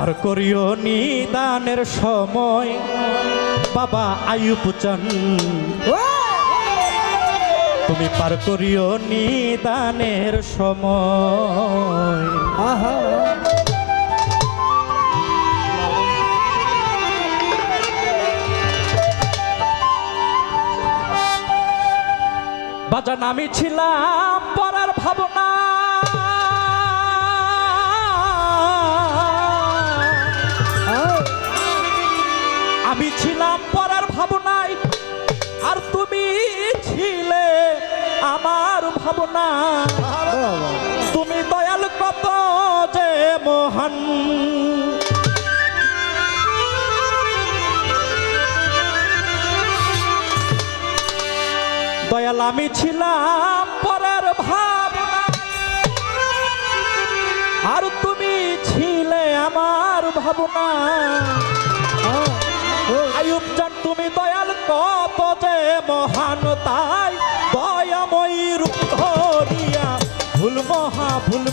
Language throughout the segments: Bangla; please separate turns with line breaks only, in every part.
পার করিও নিদানের সময়। বাবা আয়ুব চান। তুমি পার করিও নিদানের সময়।
আহা।
বাজান আমি ছিলাম ভাবনা। তুমি দয়াল কত যে মহান। দয়াল আমি ছিলাম পরের ভাবনা। আর তুমি ছিলে আমার ভাবনা। আয়ুব জান তুমি দয়াল কত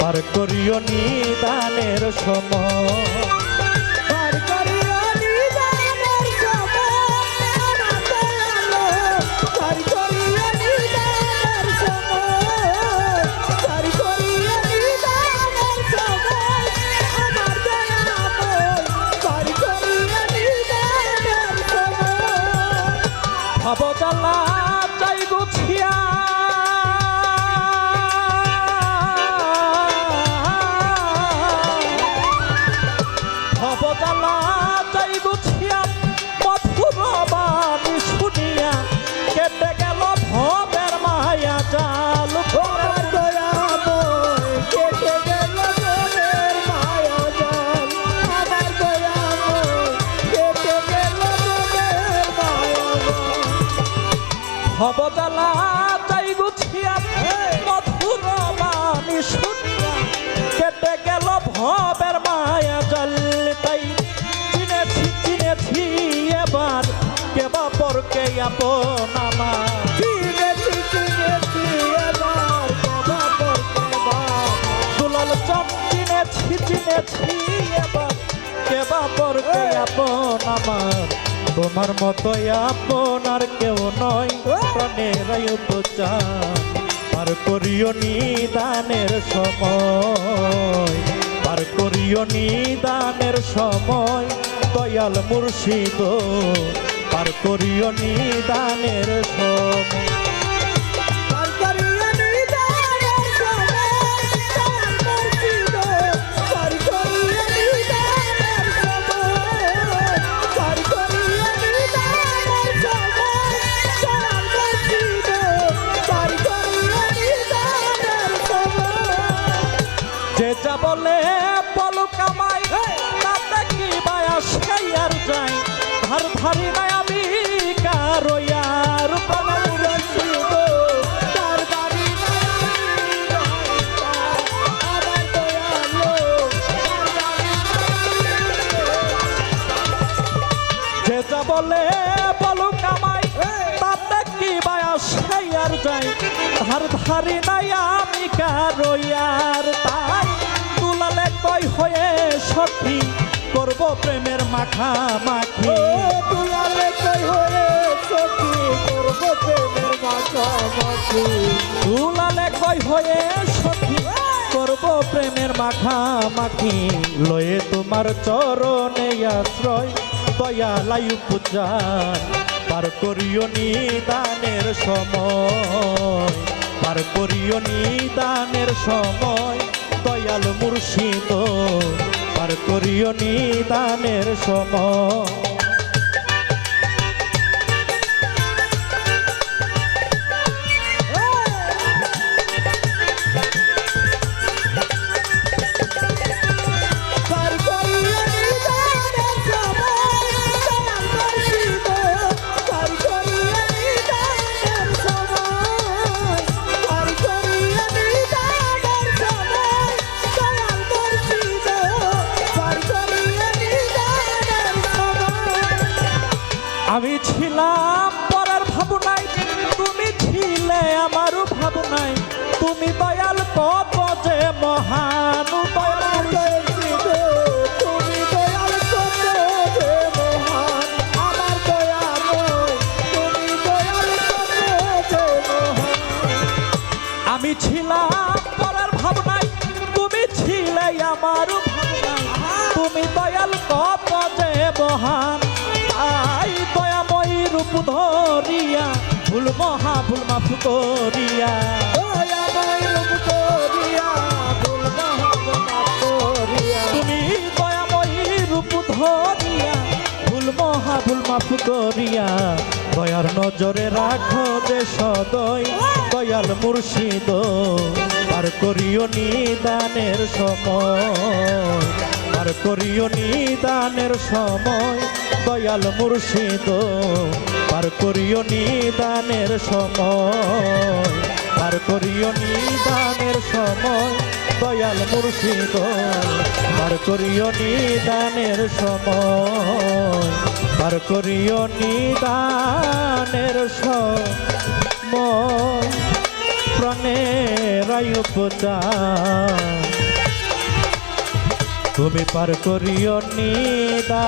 পার করিও নিদানের সময়। ভবজালা চাই গুছিয়া মধুর বাণী শুনিয়া কেটে গেল ভবের মায়া জল। তাই চিনেছি চিনেছি এবার কেবা পরকে আপন আমার।
চিনেছি চিনেছি এবার কেবা বাবা
দুলাল চম চিনেছি চিনেছি এবার কেবা পরকে আপন আমার। তোমার মতো আপনার কেউ নয়। প্রাণের চান, পার করিও নিদানের সময়। পার করিও নিদানের সময়, দয়াল মুর্শিদ। পার করিও নিদানের সময়। যে যা বলে পলু কামাই তাতে কি বায়াস আর যাই। ধার ধারি নাই আমি
কারও
যা বলে পলু কামাই তাতে কি বায়াস আর যাই। ধার ধারি নাই আমি সখী করব প্রেমের মাখা মাখি
তুলালে কই হয়ে সখী করব প্রেমের মাখামাখি।
দুলালে কই হয়ে সখী করব প্রেমের মাখা মাখি লয়ে তোমার চরণে আশ্রয় দয়ালাই পূজান পার করিও নিদানের সময় পার করিও নিদানের সময় দয়াল মুর্শিদ। পার করিও নিদানের সময়। ছিলাম পরের ভাবনায় তুমি ছিলে
আমার দয়াময় তুমি দয়াল কত যে মহান
আমি ছিলাম পরের ভাবনায় তুমি ছিলে তুমি দয়াল কত যে মহান। রূপ ধরিয়া, ভুল মহা ভুল মাফ করিয়া। তুমি দয়াময়ী রূপ ধরিয়া, ভুল মহা ভুল মাফ করিয়া। দয়ার নজরে রাখো যে সদয়, দয়াল মুর্শিদ আর করিও নিদানের সময়। আর করিও নিদানের সময় দয়াল মুর্শিদ, পার করিও নিদানের সময়, পার করিও নিদানের সময়, দয়াল মুর্শিদ, পার করিও নিদানের সময়, পার করিও নিদানের সময়। প্রাণের উপচার তুমি পার করিও নিদা।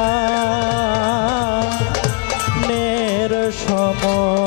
নের সময়